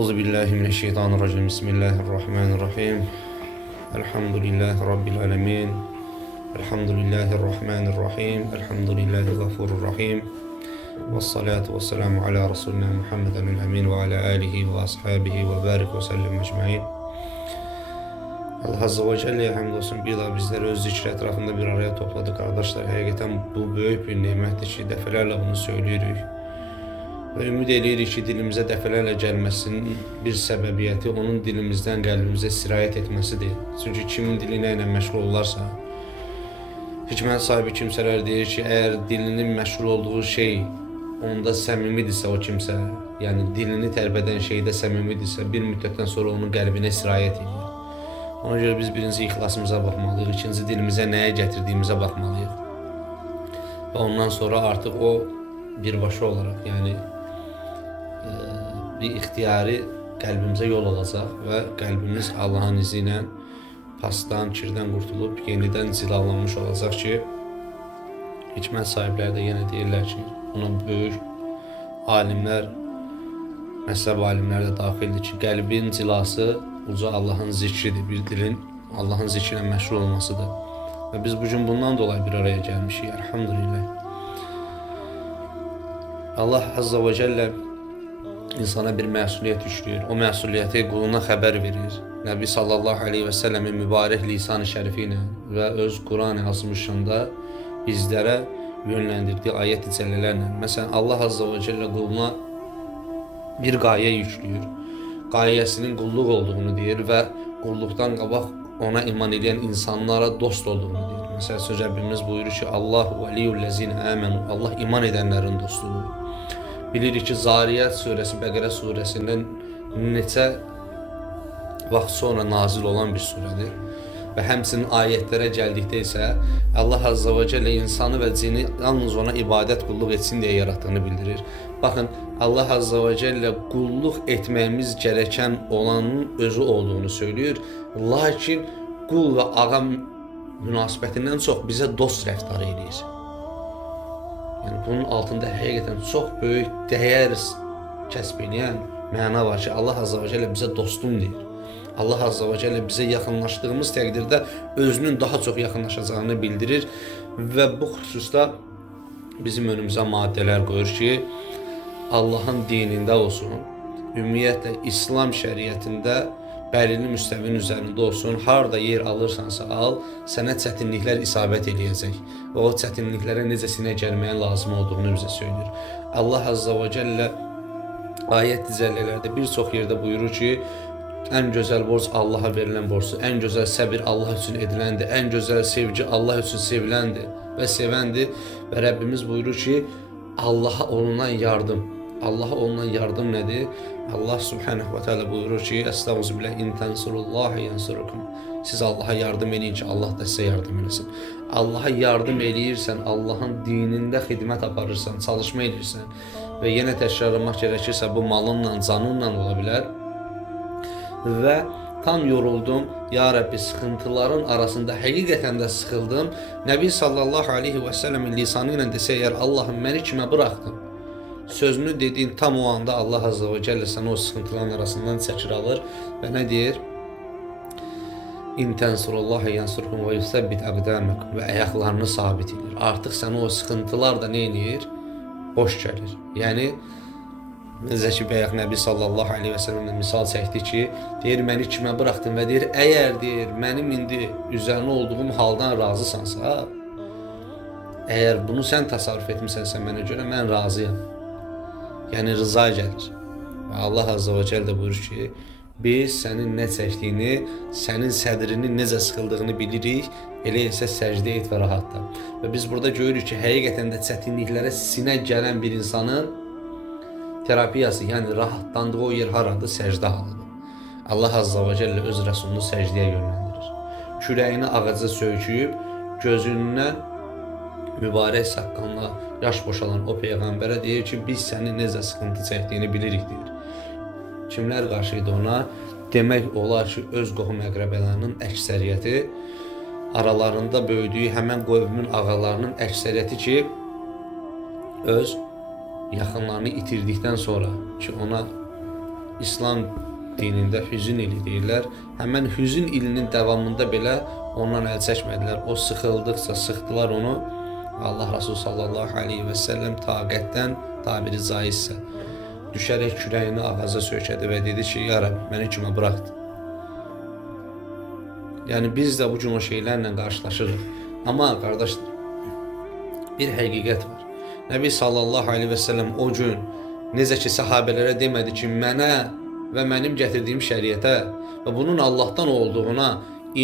Euzubillahimineşşeytanirracim. Bismillahirrahmanirrahim. Elhamdülillahi Rabbil alemin. Elhamdülillahirrahmanirrahim. Elhamdülillahi gafururrahim. Vessalatu vesselamu ala Resulina Muhammeden emin ve ala alihi ve ashabihi ve barik ve sellem ecmain. Allah Azze ve Celle'ye hamdolsun bir daha bizleri öz zikri etrafında bir araya topladı kardeşler. Hakikaten bu büyük bir nimettir ki defalarla bunu söylüyoruz. Ve ümid edirik ki dilimizə dəfələrlə gəlməsinin bir səbəbiyyəti onun dilimizdən qəlbimizə sirayət etməsidir. Çünki kimin dili ilə məşğul olarsa, hikmət sahibi kimsələr deyir ki, əgər dilinin məşğul olduğu şey onda səmimidirsə o kimsə, yəni dilini tərpədən şeydə səmimidirsə, bir müddətdən sonra onun qəlbinə sirayət edir. Ona görə biz birinci ixlasımıza baxmalıyıq, ikinci dilimizə nəyə gətirdiyimizə baxmalıyıq. Və ondan sonra artıq o birbaşa olaraq, yəni bir ixtiyari qəlbimizə yol alacaq və qəlbimiz Allahın izi ilə pasdan, kirdən qurtulub yenidən cilalanmış olacaq ki, hikmət sahibləri də yenə deyirlər ki, buna böyük alimlər, məzhəb alimləri də daxildir ki, qəlbin cilası uca Allahın zikridir, bir dilin Allahın zikri ilə məşğul olmasıdır. Və biz bugün bundan dolayı bir araya gəlmişik, elhamdülillah. Allah Azze ve Celle insana bir məsuliyyət yükləyir. O məsuliyyəti quluna xəbər verir. Nəbi sallallahu aleyhi ve sellemin mübarək lisan-ı şərifi ilə və öz Quran-ı azmışında bizlərə yönləndirdiyi ayət-i cəllələrlə. Məsələn, Allah Azze ve Celle quluna bir qayə yükləyir. Qayəsinin qulluq olduğunu deyir və qulluqdan qabaq ona iman edən insanlara dost olduğunu deyir. Məsələn, Rəbbimiz buyurur ki, Allahu veliyyullezine amenu. Allah iman edənlərin dostudur. Bilirik ki, Zariyat suresi, Bəqərə surəsindən neçə vaxt sonra nazil olan bir surədir. Və həmçinin ayətlərə gəldikdə isə Allah Azze ve Celle insanı və cini yalnız ona ibadət, qulluq etsin deyə yaratdığını bildirir. Baxın, Allah Azze ve Celle qulluq etməyimiz gerəkən olanın özü olduğunu söylüyor. Lakin qul və ağa münasibətindən çox bizə dost rəftar edir. Yəni bunun altında həqiqətən çox böyük dəyər kəsb edən məna var ki, Allah Azze ve Celle bizə dostum deyir. Allah Azze ve Celle bizə yaxınlaşdığımız təqdirdə özünün daha çox yaxınlaşacağını bildirir və bu xüsusda bizim önümüzə maddələr qoyur ki, Allahın dinində olsun, ümumiyyətlə İslam şəriətində bəlirli müstəvinin üzərində olsun, harda yer alırsansa al, sənə çətinliklər isabət eləyəcək və o çətinliklərə necə sinə gəlməyə lazım olduğunu bizə söylüyor. Allah Azze ve Celle ayət-i cəllələrdə bir çox yerdə buyurur ki, ən gözəl borc Allaha verilən borcdur, ən gözəl səbir Allah üçün ediləndir, ən gözəl sevgi Allah üçün seviləndir və sevəndir və Rəbbimiz buyurur ki, Allaha olunan yardım. Allaha olunan yardım nədir? Allah Subhanahu ve Teala buyurur ki, Estağfirullah, in tensurullahi yansurukum. Siz Allah'a yardım edin ki Allah da size yardım etsin. Allah'a yardım eləyirsən, Allah'ın dinində xidmət aparırsan, çalışma edirsən və yenə təkrarlamaq gerekirsə bu malınla, canınla ola bilər. Və tam yoruldum, ya Rabbi, sıxıntıların arasında həqiqətən də sıxıldım. Nəbi sallallahu aleyhi ve sellemin lisanı ilə desə, əgər Allahım məni kimə buraxdın? Sözünü dediğin tam o anda Allah Azze ve Celle sana o sıkıntıların arasından çəkir alır və nə deyir? İn tensurullahi yansurkum və yusabbit aqdamakum, və ayaqlarını sabit edir. Artıq sənə o sıkıntılar da nə edir? Boş gəlir. Yəni necə ki, bayaq Nəbi sallallahu aleyhi ve sellemlə misal çəkdi ki, deyir, məni kimə buraxdın və deyir, əgər deyir, mənim indi üzərinə olduğum haldan razısansa, əgər bunu sən təsarruf etmisənsə mənə görə, mən razıyam. Yəni rıza gəlir. Və Allah Azze ve Celle buyurur ki, biz sənin nə çəkdiyini, sənin sədrinin necə sıxıldığını bilirik, elə isə səcdə et və rahatla. Və biz burada görürük ki, həqiqətən də çətinliklərə sinə gələn bir insanın terapiyası, yəni rahatlandığı o yer haradır? Səcdə halıdır. Allah Azze ve Celle öz Rəsulunu səcdəyə yönləndirir. Kürəyini ağaca söyküyüb, gözündən mübarək saqqalına yaş boşalan o peyğəmbərə deyir ki, biz sənin necə sıxıntı çəkdiyini bilirik deyir. Kimlər qarşı idi ona? Demək olar ki, öz qohum əqrəbələrinin əksəriyyəti, aralarında böyüdüyü həmən qövmün ağalarının əksəriyyəti ki, öz yaxınlarını itirdikdən sonra ki, ona İslam dinində hüzün ili deyirlər. Həmən hüzün ilinin davamında belə ondan əl çəkmədilər. O sıxıldıqca sıxdılar onu. Allah Resulü sallallahu aleyhi və səlləm taqətdən tabiri caizsə düşərək kürəyini ağaca sökədi və dedi ki, ya Rəbb, məni kimə buraxdı? Yəni biz də bu cür o şeylərlə qarşılaşırıq. Amma qardaşlar, bir həqiqət var. Nəbi sallallahu aleyhi və səlləm o gün necə ki sahabələrə demədi ki, mənə və mənim gətirdiyim şəriətə və bunun Allahdan olduğuna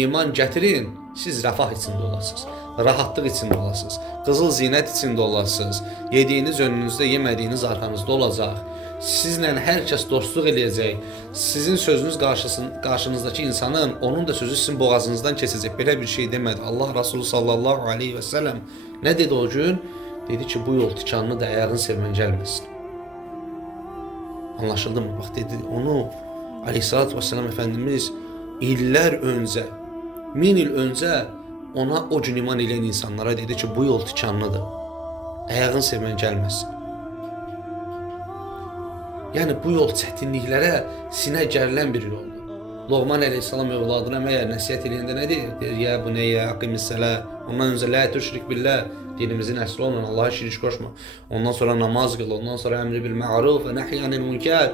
iman gətirin, siz rəfah içində olasınız, rahatlıq içində olasınız, qızıl zinət içində olasınız, yediyiniz önünüzdə, yemədiyiniz arxanızda olacaq, sizlə hər kəs dostluq eləyəcək, sizin sözünüz qarşınızdakı insanın, onun da sözü sizin boğazınızdan keçəcək, belə bir şey demədi. Allah Resulü sallallahu aleyhi və səlləm nə dedi o gün? Dedi ki, bu yol tikanlı da ayağın sevmən gəlməsin. Anlaşıldı mı? Bak dedi, onu aleyhissalatü vesselam Efendimiz illər öncə, 1000 il öncə ona o gün iman edən insanlara dedi ki, bu yol tikanlıdır, ayağın sevmən gəlməsin. Yəni bu yol çətinliklərə sinə gərilən bir yoldur. Loğman əleyhissalam övladına məyər nəsihət eləyəndə nə deyir? Deyir, ya bu neyyə, aqimissalə, ondan öncə la tüşrik billah, dinimizin əsli olmayan Allah'a şirik qoşma. Ondan sonra namaz qıl, ondan sonra əmri bil ma'ruf və nəhyanil münkar.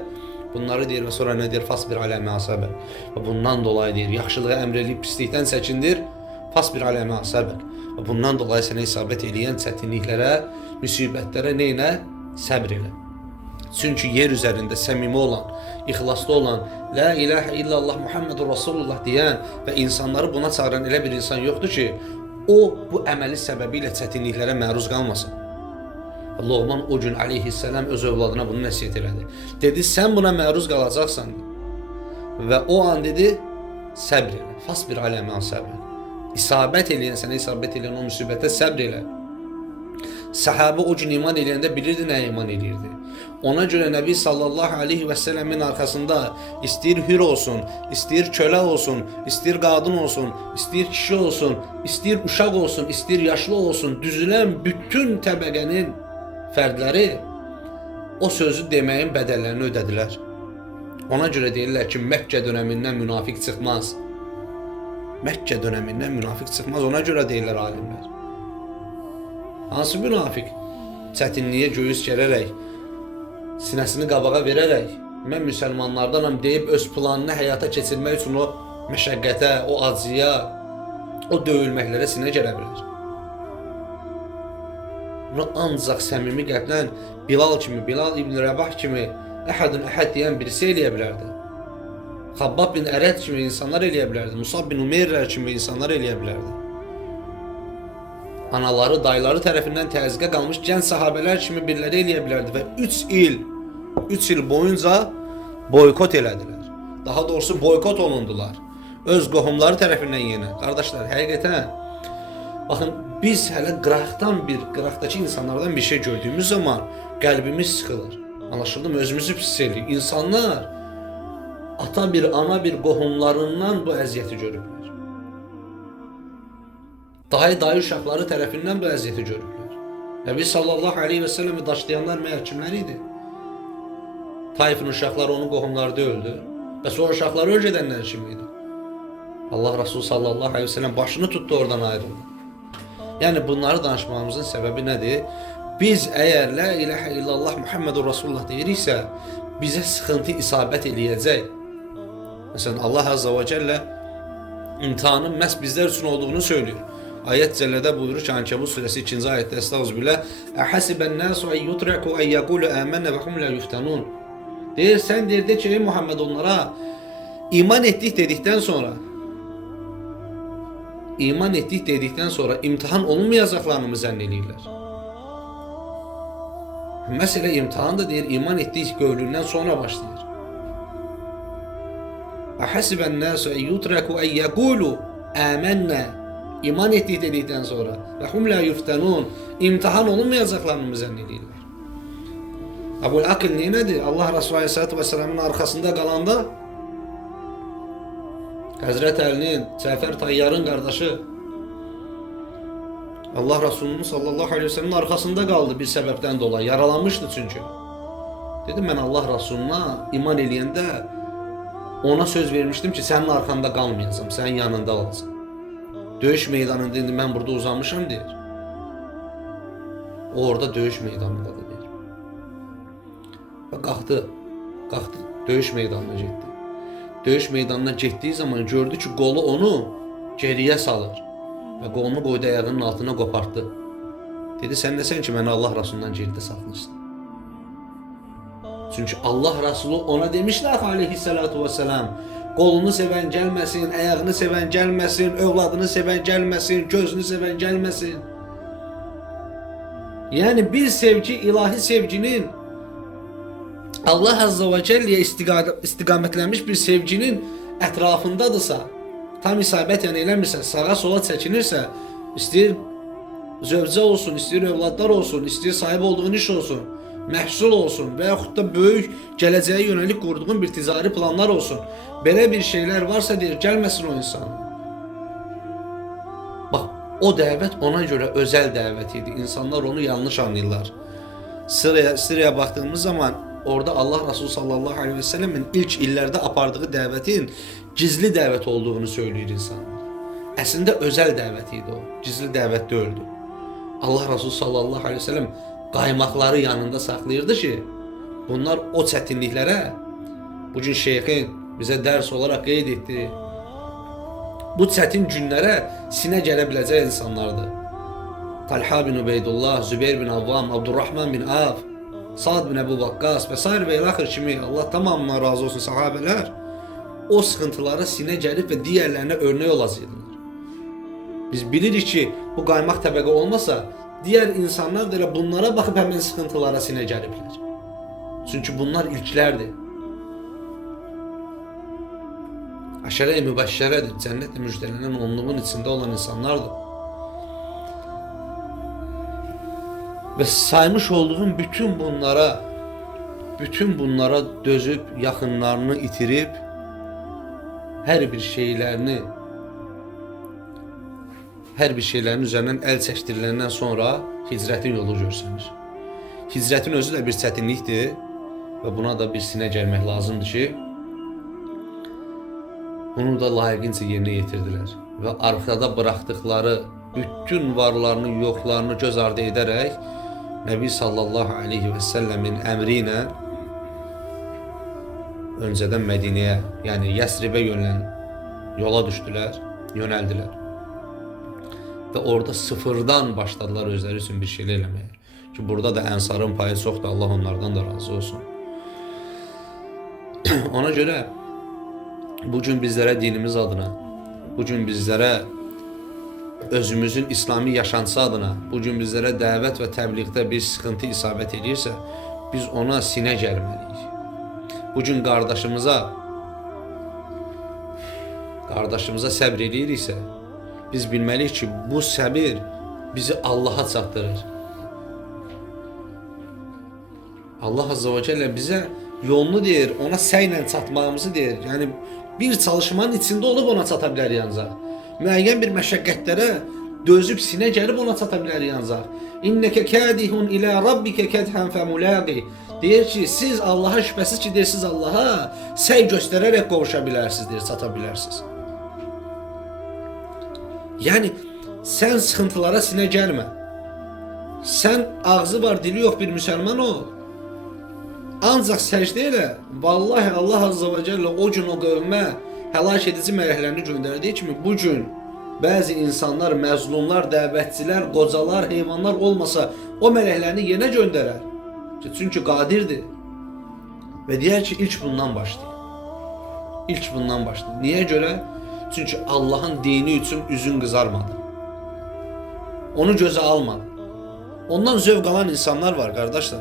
Bunları deyir və sonra nə deyir? Fasbir alə mə'asəbər. Və bundan dolayı deyir, yaxşılığı əmr eləyib pislikdən çəkindir, fasbir alə mə'asəbər. Və bundan dolayı sənə isabət eləyən çətinliklərə, müsibətlərə neynə? Səbr elə. Çünki yer üzərində səmimi olan, ixlaslı olan, la ilahə illallah Muhammedur Rasulullah deyən və insanları buna çağıran elə bir insan yoxdur ki, o bu əməli səbəbilə çətinliklərə məruz qalmasın. Loğman o gün aleyhisselam öz övladına bunu nəsiyyət elədi. Dedi, sən buna məruz qalacaqsan. Və o an dedi, səbr elə, fasbir alə səbr. İsabət eləyən, sənə isabət eləyən o müsibətə səbr elə. Sahabə o gün iman eləyəndə bilirdi nə iman eləyirdi. Ona görə Nəbi sallallahu aleyhi və səlləmin arxasında istəyir hür olsun, istəyir kölə olsun, istəyir qadın olsun, istəyir kişi olsun, istəyir uşaq olsun, istəyir yaşlı olsun, düzülən bütün təbəqənin fərdləri o sözü deməyin bədəllərini ödədilər. Ona görə deyirlər ki, Məkkə dönəmindən münafiq çıxmaz. Məkkə dönəmindən münafiq çıxmaz, ona görə deyirlər alimlər. Hansı münafiq? Çətinliyə göğüs gerərək, sinəsini qabağa verərək, mən müsəlmanlardanam deyib öz planını həyata keçirmək üçün o məşəqqətə, o acıya, o döyülməklərə sinə gələ bilər. Bunu ancaq səmimi qəlbdən Bilal kimi, Bilal ibn Rəbah kimi, əhədun əhəd deyən birisi eləyə bilərdi. Xabbab bin Ərəd kimi insanlar eləyə bilərdi. Musab bin Umeyrlər kimi insanlar eləyə bilərdi. Anaları, dayıları tərəfindən təzyiqə qalmış gənc sahabələr kimi biriləri eləyə bilərdi və 3 il boyunca boykot elədilər. Daha doğrusu boykot olundular. Öz qohumları tərəfindən yenə. Qardaşlar, həqiqətən, baxın, biz hələ qıraqdakı insanlardan bir şey gördüyümüz zaman qəlbimiz sıxılır. Anlaşıldı mı? Özümüzü pis edirik. İnsanlar ata bir, ana bir qohumlarından bu əziyyəti görüblər. Dayı uşaqları tərəfindən bu əziyyəti görüblər. Nəbi sallallahu aleyhi və səlləmi daşlayanlar məyər kimlər idi? Taifin uşaqları onun qohumları öldü. Və sonra uşaqları öl gedənlər kim idi? Allah Resulü sallallahu aleyhi və səlləm başını tutdu, oradan ayrıldı. Yəni bunları danışmamızın səbəbi nədir? Biz əgər la ilahə illallah Muhammedur Rasulullah deyiriksə, bizə sıxıntı isabət eləyəcək. Məsələn, Allah Azza və Cəllə imtihanın məhz bizlər üçün olduğunu söylüyor. Ayət Cəllədə buyurur ki, Ankəbut surəsi 2-ci ayətdə Estağfirullah, "Əhəsibən nasu en yutraku en yaqulu amennə və hum la yuftanun." Deyir, sən deyirdi ki, ey Muhammed onlara iman etdik dedikdən sonra imtihan olunmayacaqlarını mı zənn edirlər? Məsələ imtihan da deyir, iman etdik qövlündən sonra başlayır. Əhəsibən nasu en yutraku en yaqulu amennə, iman etdik dedikdən sonra və hum la yuftanun, imtihan olunmayacaqlarını mı zənn edirlər? Əbul Akil neynədir? Allah Resulü Aleyhisselatü Vesselam'ın arkasında qalanda Həzrət Əlinin, Cəfər Tayyarın qardaşı Allah Resulü'nün sallallahu aleyhi ve sellem'in arkasında qaldı bir səbəbdən dolayı. Yaralanmışdı çünki. Dedi mən Allah Rasuluna iman eləyəndə ona söz vermişdim ki, sənin arxanda qalmayacağam, sənin yanında olacağam. Döyüş meydanında indi mən burada uzanmışam deyir. O orada döyüş meydanındadır deyir. Və qalxdı döyüş meydanına getdi. Döyüş meydanına getdiyi zaman gördü ki, qolu onu geriyə salır və qolunu qoydu ayağının altına qopartdı. Dedi, sən nəsən ki, məni Allah Rasulundan geridə saxlayırsan? Çünki Allah Rasulu ona demişlər aleyhissalatu vesselam, qolunu sevən gəlməsin, ayağını sevən gəlməsin, övladını sevən gəlməsin, gözünü sevən gəlməsin. Yəni bir sevgi, ilahi sevginin Allah Azza ve Celle'ye istiqamətlənmiş bir sevginin ətrafındadırsa, tam isabət yəni eləmirsə, sağa sola çəkinirsə, istəyir zövcə olsun, istəyir övladlar olsun, istəyir sahib olduğun iş olsun, məhsul olsun və yaxud da böyük gələcəyə yönəlik qurduğun bir ticari planlar olsun. Belə bir şeylər varsa deyir, gəlməsin o insan. Bax, o dəvət ona görə özəl dəvət idi. İnsanlar onu yanlış anlayırlar. Sıraya baxdığımız zaman orada Allah Resulü sallallahu aleyhi ve sellemin ilk illərdə apardığı dəvətin gizli dəvət olduğunu söyləyir insanlar. Əslində özəl dəvət idi o, gizli dəvət deyildi. Allah Resulü sallallahu aleyhi ve sellem qaymaqları yanında saxlayırdı ki, bunlar o çətinliklərə, bugün şeyxin bizə dərs olaraq qeyd etdi, bu çətin günlərə sinə gələ biləcək insanlardır. Talha bin Ubeydullah, Zübeyir bin Avvam, Abdurrahman bin Av, Sa'd bin Əbu Vakkas və s. və ilaxır kimi Allah tamamına razı olsun sahabələr o sıxıntılara sinə gəlib və digərlərinə örnək olacaqlar. Biz bilirik ki, bu qaymaq təbəqə olmasa, digər insanlar da elə bunlara baxıb həmin sıxıntılara sinə gəliblər. Çünki bunlar ilklərdir. Əşərə-i mübəşşərədir, cənnətlə müjdələnən onluğun içində olan insanlardır. Və saymış olduğum bütün bunlara dözüb, yaxınlarını itirib, hər bir şeylərin üzərindən əl çəkdiriləndən sonra hicrətin yolu görsənir. Hicrətin özü də bir çətinlikdir və buna da bir sinə gəlmək lazımdır ki, bunu da layiqincə yerinə yetirdilər və arxada buraxdıqları bütün varlarını, yoxlarını göz ardı edərək Nəbi sallallahu aleyhi və səlləmin əmri ilə öncədən Mədinəyə, yəni Yəsribə yola düşdülər, yönəldilər. Və orada sıfırdan başladılar özləri üçün bir şeyler eləməyə. Ki burada da ənsarın payı çoxdur, Allah onlardan da razı olsun. Ona görə bugün bizlərə dinimiz adına, bugün bizlərə özümüzün İslami yaşantısı adına, bugün bizlərə dəvət və təbliğdə bir sıxıntı isabət edirsə, biz ona sinə gəlməliyik. Bugün qardaşımıza səbr ediriksə, biz bilməliyik ki, bu səbir bizi Allah'a çatdırır. Allah Azze ve Celle bizə yolunu deyir, ona səylə çatmağımızı deyir. Yəni bir çalışmanın içində olub ona çata bilərik ancaq. Müəyyən bir məşəqqətlərə dözüb sinə gəlib ona çata bilərik ancaq. İnnəkə kədihun ilə rabbikə kədhən fəmulaqi. Deyir ki, siz Allah'a şübhəsiz ki, deyir, siz Allah'a səy göstərərək qovuşa bilərsiniz, deyir, çata bilərsiniz. Yəni sən sıxıntılara sinə gəlmə. Sən ağzı var, dili yox bir müsəlman ol. Ancaq səcdə elə. Vallahi Allah Azza ve Celle o gün o qövmə həlak edici mələklərini göndərdiyi kimi bugün bəzi insanlar, məzlumlar, dəvətçilər, qocalar, heyvanlar olmasa o mələklərini yenə göndərər. Çünki qadirdir. Və deyər ki, ilk bundan başlayır. İlk bundan başlayır. Niyə görə? Çünki Allah'ın dini üçün üzün qızarmadı. Onu gözə almadı. Ondan zövq alan insanlar var qardaşlar.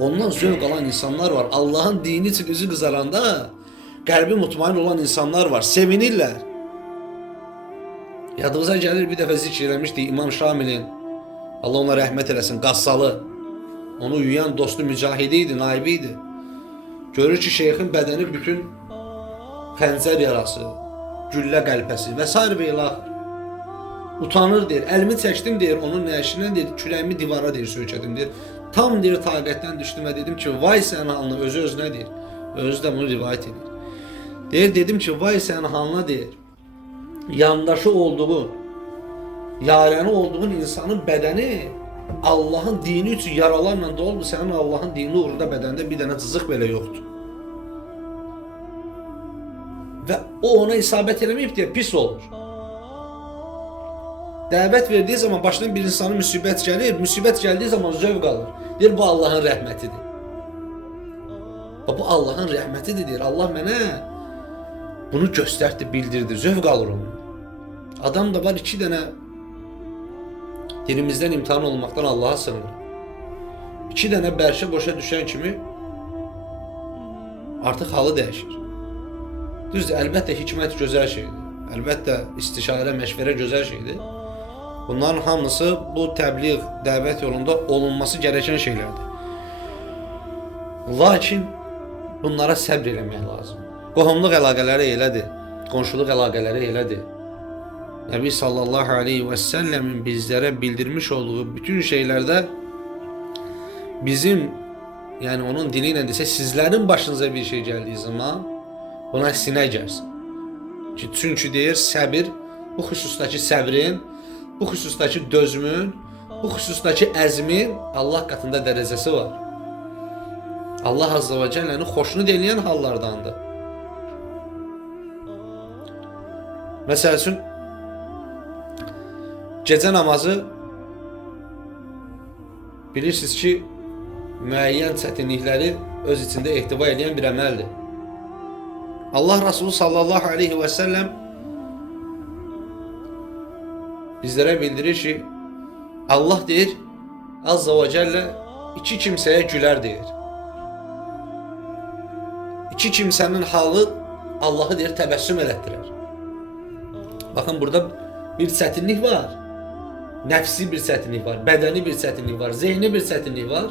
Ondan zövq alan insanlar var. Allah'ın dini için üzü qızaranda qəlbi mutmain olan insanlar var. Sevinirlər. Yadınıza gəlir, bir dəfə zikr eləmişdik İmam Şamilin, Allah ona rəhmət eləsin, qassalı. Onu yuyan dostu mücahidi idi, naibi idi. Görür ki, şeyxin bədəni bütün xəncər yarası, güllə qəlpəsi və s. və ilax. Utanır deyir, əlimi çəkdim deyir, onun nəşindən deyir, kürəyimi divara deyir, söykədim deyir. Tam deyir taqətdən düşdüm və dedim ki, vay sənin halına, özü özünə deyir. Özü də bunu rivayət edir. Dedim ki, vay sənin halına deyir. Yandaşı olduğun, yarəni olduğun insanın bədəni Allahın dini üçün yaralarla doldu. Sənin Allahın dini uğrunda bədəndə bir dənə cızıq belə yoxdur. Və o ona isabət eləməyib deyə pis olur. Dəvət verdiği zaman başına bir insanın müsibət gəlir, müsibət gəldiği zaman zövq alır. Deyir, bu Allahın rəhmətidir. Bu Allahın rəhmətidir deyir. Allah mənə bunu göstərdi, bildirdi, zövq alır onu. Adam da var 2 dənə dilimizdən imtihan olmaqdan Allah'a sığınır. 2 dənə bərşə boşa düşən kimi artıq halı dəyişir. Düzdür, əlbəttə hikmət gözəl şeydir. Əlbəttə istişarə, məşvərə gözəl şeydir. Bunların hamısı bu təbliğ, dəvət yolunda olunması gereken şeylerdir. Lakin bunlara səbr eləmək lazım. Qohumluq əlaqələri elədir, qonşuluq əlaqələri elədir. Nəbi sallallahu aleyhi və səlləmin bizlərə bildirmiş olduğu bütün şeylərdə bizim, yəni onun dili ilə desə, sizlərin başınıza bir şey gəldiyi zaman buna sinə gəlsin. Çünki deyir, səbir, bu xüsusdakı səbrin, bu xüsusdakı dözümün, bu xüsusdakı əzmin Allah qatında dərəcəsi var. Allah Azza və Cəllənin xoşunu eləyən hallardandır. Məsəl üçün, gecə namazı bilirsiniz ki, müəyyən çətinlikləri öz içində ehtiva edən bir əməldir. Allah Resulü sallallahu aleyhi və səlləm bizlərə bildirir ki, Allah deyir, Azza və Cəllə 2 kimsəyə gülər deyir. 2 kimsənin halı Allahı deyir, təbəssüm elətdirər. Baxın, burada bir çətinlik var. Nəfsi bir çətinlik var, bədəni bir çətinlik var, zehni bir çətinlik var.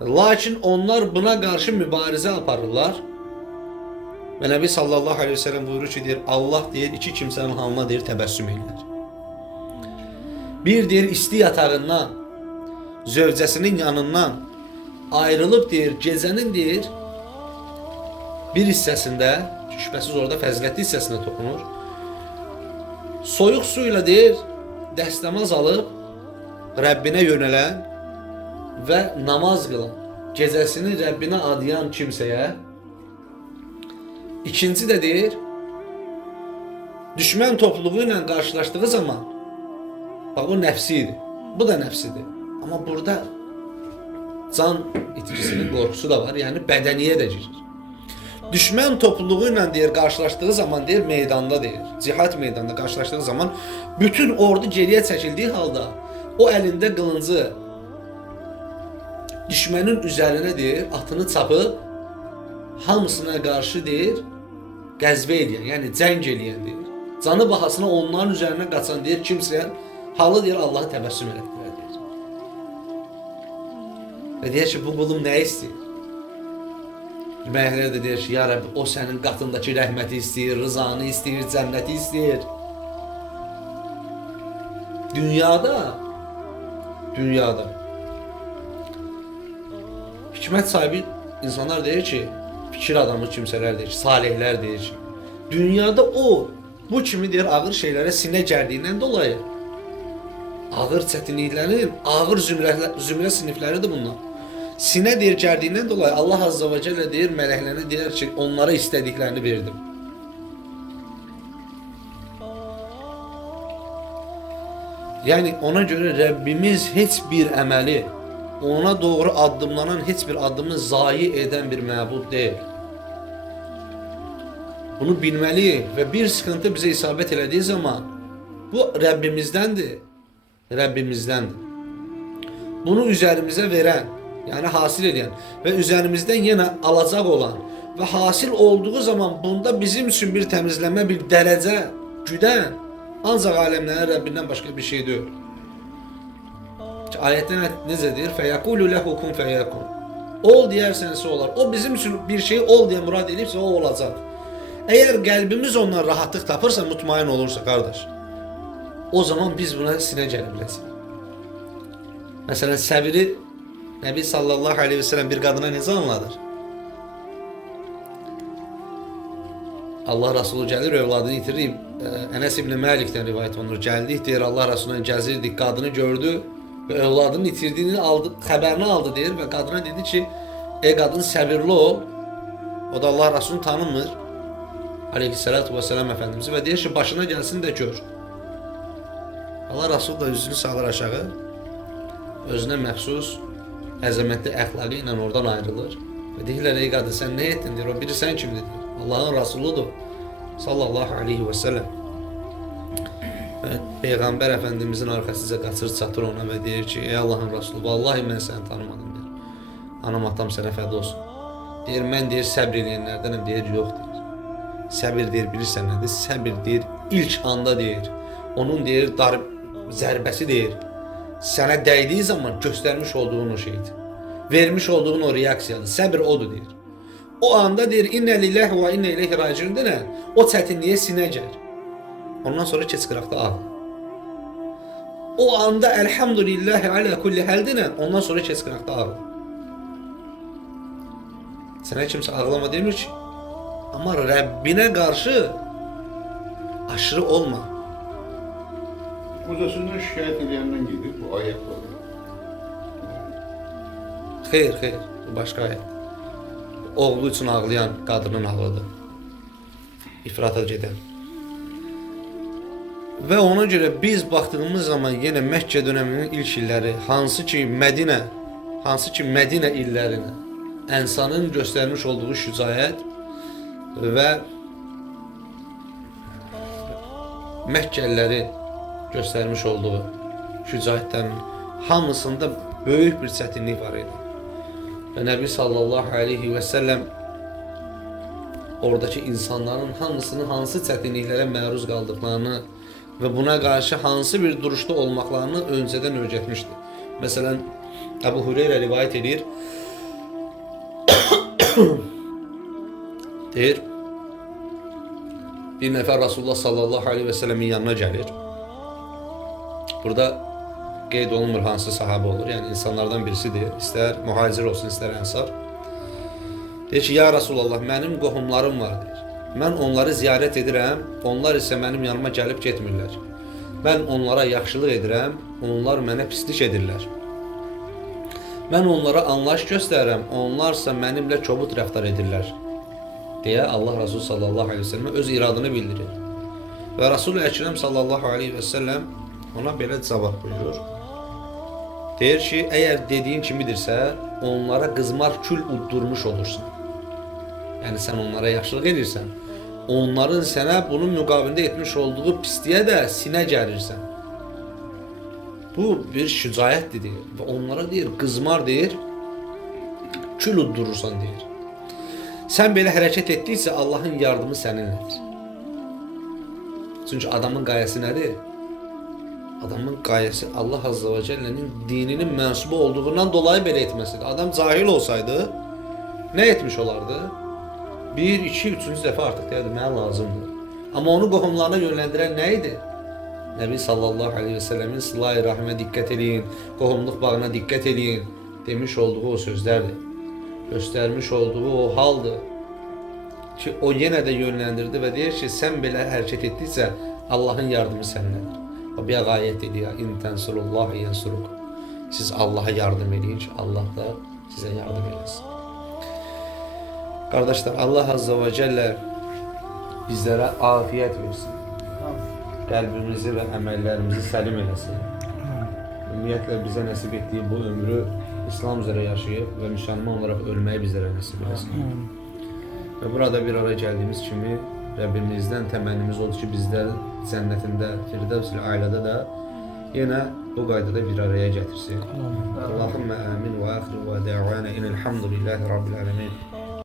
Lakin onlar buna qarşı mübarizə aparırlar. Və Nəbi sallallahu aleyhi ve sellem buyurur ki, deyir, Allah deyir, 2 kimsənin halına deyir, təbəssüm eləyər. Bir deyir, isti yatağından, zövcəsinin yanından ayrılıb deyir, gecənin deyir, bir hissəsində, şübhəsiz orada fəzilətli hissəsində toxunur. Soyuq suyla deyir, dəstəmaz alıb, Rəbbinə yönələn və namaz qılan, gecəsini Rəbbinə adayan kimsəyə, İkinci de deyir, düşmən topluluğu ilə qarşılaşdığı zaman, bax o nəfsidir, bu da nəfsidir. Amma burada can itkisinin qorxusu da var, yəni bədəniyə də girir. Düşmən topluluğu ilə deyir, qarşılaşdığı zaman deyir, meydanda deyir, cihad meydanında qarşılaşdığı zaman, bütün ordu geriyə çəkildiği halda, o əlində qılıncı düşmənin üzərinə deyir, atını çapıb, hamısına qarşı deyir, qəzbə edən, yəni cəng eləyən deyir. Canı bahasına onların üzərinə qaçan deyir, kimsəyə halı deyir, Allahı təbəssüm elətdirər deyir. Və deyir ki, bu qulum nə istəyir? Mələklər də deyir ki, ya Rəbbi, o sənin qatındakı rəhməti istəyir, rızanı istəyir, cənnəti istəyir. Dünyada hikmət sahibi insanlar deyir ki, fikir adamı kimsələr deyir, salihlər deyir ki, dünyada o, bu kimi deyir, ağır şeylərə sinə gərdiyindən dolayı, ağır çətinliklərin, ağır zümrə sinifləridir bunlar. Sinə deyir, gərdiyindən dolayı Allah Azza və Cəllə deyir, mələklərinə deyir ki, onlara istədiklərini verdim. Yəni ona görə Rəbbimiz heç bir əməli, ona doğru addımlanan heç bir addımı zayi edən bir məbud deyil. Bunu bilməliyik və bir sıkıntı bizə isabət elədiyi zaman bu Rəbbimizdəndir. Bunu üzərimizə verən, yəni hasil edən və üzərimizdən yenə alacaq olan və hasil olduğu zaman bunda bizim üçün bir təmizlənmə, bir dərəcə güdən ancaq aləmlərin Rəbbindən başqa bir şey deyil. Ayətdə necə deyir? Fəyəqulu ləhu kun fəyəkun. Ol deyərsənsə olar. O bizim üçün bir şey ol deyə murad edibsə o olacaq. Əgər qəlbimiz ondan rahatlıq tapırsa, mutmain olursa qardaş, o zaman biz buna sinə gələ biləcəyik. Məsələn, səbiri Nəbi sallallahu aleyhi ve sellem bir qadına necə anladır? Allah Resulü gəlir, övladını itirir. Enes İbn Malik'ten rivayet olunur. Gəldik deyir, Allah Resulü'nün gəzirdik, qadını gördü ve övladının itirdiğini aldı, xəbərini aldı deyir ve qadına dedi ki, ey qadın səbirli ol. O da Allah Resulü'nü tanımır. Aleyhissalatu vesselam Efendimiz'i ve deyir ki, başına gelsin de gör. Allah Resulü da üzünü salır aşağı. Özünə məxsus əzəmətli əxlaqı ilə oradan ayrılır. Və deyirlər, ey qadın sən nə etdin deyir, o biri sən kimdir deyir. Allah'ın Resuludur sallallahu aleyhi ve sellem. Və Peyğəmbər Efendimizin arxasıca qaçır çatır ona və deyir ki, ey Allah'ın Resulü, vallahi mən səni tanımadım deyir. Anam atam sənə fəda olsun. Deyir, mən deyir səbr eləyənlərdənəm, deyir, yox deyir. Səbir deyir, bilirsən nədir? Səbir deyir, ilk anda deyir. Onun deyir, zərbəsi deyir. Sənə dəydiyi zaman göstərmiş olduğun o şeydir. Vermiş olduğun o reaksiyadır. Səbir odur deyir. O anda deyir, inna lillahi və inna ileyhi raciun denən, o çətinliyə sinə gəlir. Ondan sonra keç qıraqda ağla. O anda elhamdülillahi ala kulli hal denən, ondan sonra keç qıraqda ağla. Sənə kimsə ağlama demir ki, amma Rəbbinə qarşı aşırı olma. Kocasından şikayet edenden gelir bu ayet var. Xeyr, bu başqa ayət. Oğlu üçün ağlayan qadının ağlıdır. İfrata gedən. Və ona görə biz baxdığımız zaman yenə Məkkə dönəminin ilk illəri, hansı ki Mədinə illərinə Ənsarın göstərmiş olduğu şücaət və Məkkəliləri göstərmiş olduğu şücaətlərin hamısında böyük bir çətinlik var idi. Və Nəbi sallallahu aleyhi ve sellem oradakı insanların hamısının hansı çətinliklərə məruz qaldıqlarını və buna qarşı hansı bir duruşda olmaqlarını öncədən öyrətmişdi. Məsələn, Əbu Hüreyrə rivayət edir. Deyir, bir nəfər Rasulullah sallallahu aleyhi ve sellemin yanına gəlir. Burada qeyd olunmur hansı sahabə olur, yəni insanlardan birisidir, istər mühacir olsun, istər ənsar. Deyir ki, ya Resulallah, mənim qohumlarım var deyir. Mən onları ziyarət edirəm, onlar isə mənim yanıma gəlib getmirlər. Mən onlara yaxşılıq edirəm, onlar mənə pislik edirlər. Mən onlara anlayış göstərirəm, onlarsa mənimlə kobud rəftar edirlər. Deyə Allah Resulü sallallahu aleyhi ve sellem öz iradını bildirir. Və Resulü Əkrəm sallallahu aleyhi ve sellem ona belə cavab buyurur. Deyir ki, əgər dediyin kimidirsə, onlara qızmar kül uddurmuş olursun. Yəni sən onlara yaxşılıq edirsən, onların sənə bunun müqabilində etmiş olduğu pisliyə də sinə gərirsən. Bu bir şücaətdir deyir. Və onlara deyir, qızmar deyir, kül uddurursan deyir. Sən belə hərəkət etdikcə Allahın yardımı səninlədir. Çünki adamın qayəsi nədir? Adamın qayəsi Allah Azze ve Celle'nin dininin mənsubu olduğundan dolayı belə etməsidir. Adam cahil olsaydı nə etmiş olardı? 1, 2, 3-cü dəfə artıq deyərdi, mənə lazımdır. Amma onu qohumlarına yönləndirən nə idi? Nəbi sallallahu aleyhi ve sellemin sıla-i rahimə diqqət edin, qohumluq bağına diqqət edin demiş olduğu o sözlərdir. Göstərmiş olduğu o haldır ki, o yenə də yönləndirdi və deyir ki, sən belə hərəkət etdikcə Allahın yardımı səninlədir. O bir ayət edir ya, in tensurullahi yensuruk. Siz Allah'a yardım edin ki, Allah da sizə yardım eləsin. Qardaşlar, Allah Azze ve Celle bizlərə afiyət versin. Qəlbimizi və əməllərimizi səlim eləsin. Ümumiyyətlə bizə nəsib etdiyi bu ömrü İslam üzrə yaşayıb və müsəlman olaraq ölməyi bizlərə nəsib eləsin. Və burada bir araya gəldiyimiz kimi Rəbbimizdən təmənnimiz odur ki, bizlər cənnətində, Firdevs-i ailədə də yenə bu qaydada bir araya gətirsin. Allahümmə amin və axiru və dəvənə inəlhamdülillahi rabbil ələmin.